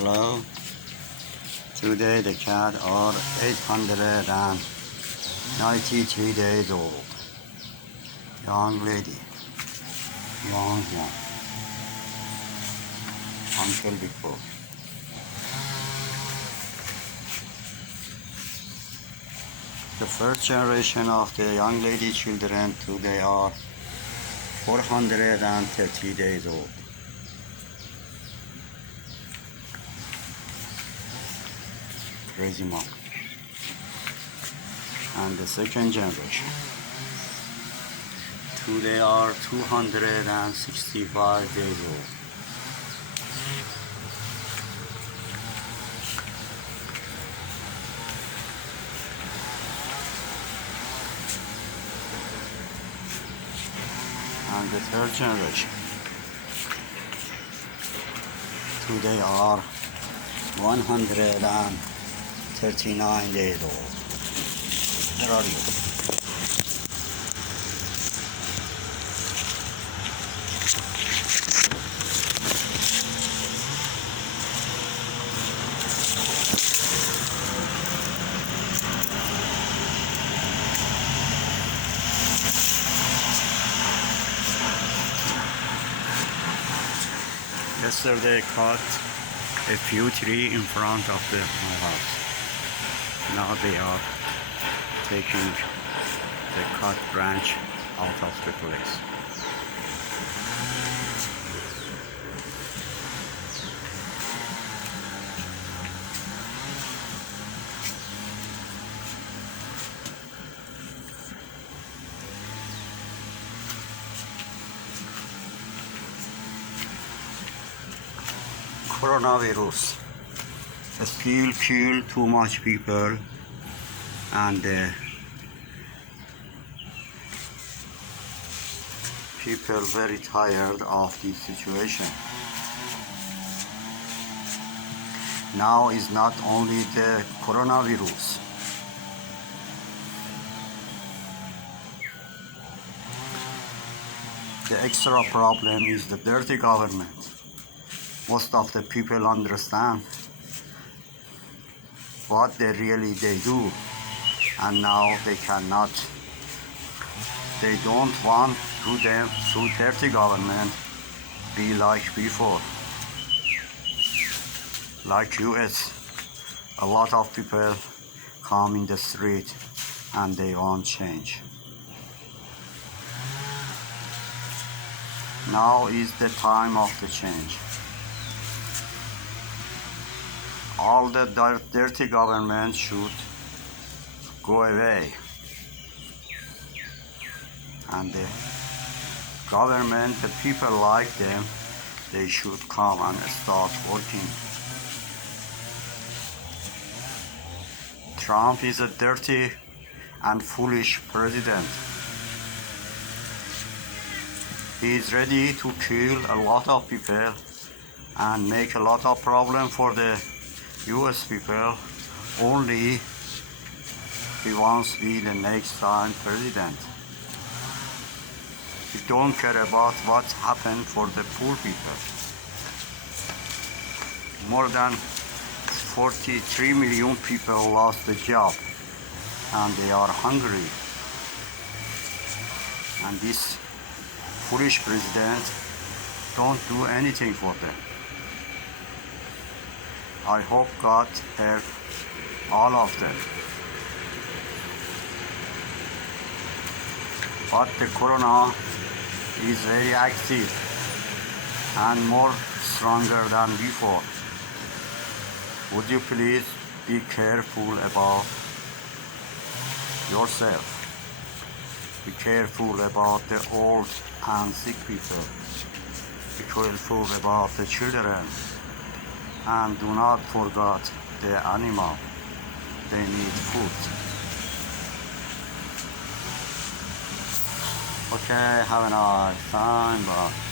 Hello. Today the cat are 893 days old. Young lady. Young one. Uncle before. The first generation of the young lady children today are 430 days old. Crazy mom. And the second generation. Today are 265 days old. And the third generation. Today are 139 days old. Where are you? Yesterday cut a few trees in front of my house. Now they are taking the cut branch out of the place. Coronavirus still kill too much people, and people very tired of this situation. Now is not only the coronavirus. The extra problem is the dirty government. Most of the people understand what they do, and now they cannot. They don't want to dirty government be like before. Like US, a lot of people come in the street and they want change. Now is the time of the change. All the dirty government should go away, and the government, the people like them, they should come and start working. Trump is a dirty and foolish president. He is ready to kill a lot of people and make a lot of problem for the US people. Only he wants to be the next time president. He don't care about what happened for the poor people. More than 43 million people lost the job and they are hungry. And this foolish president don't do anything for them. I hope God help all of them. But the corona is very active and more stronger than before. Would you please be careful about yourself? Be careful about the old and sick people. Be careful about the children. And do not forget the animal. They need food. Okay, have a nice time. Bye.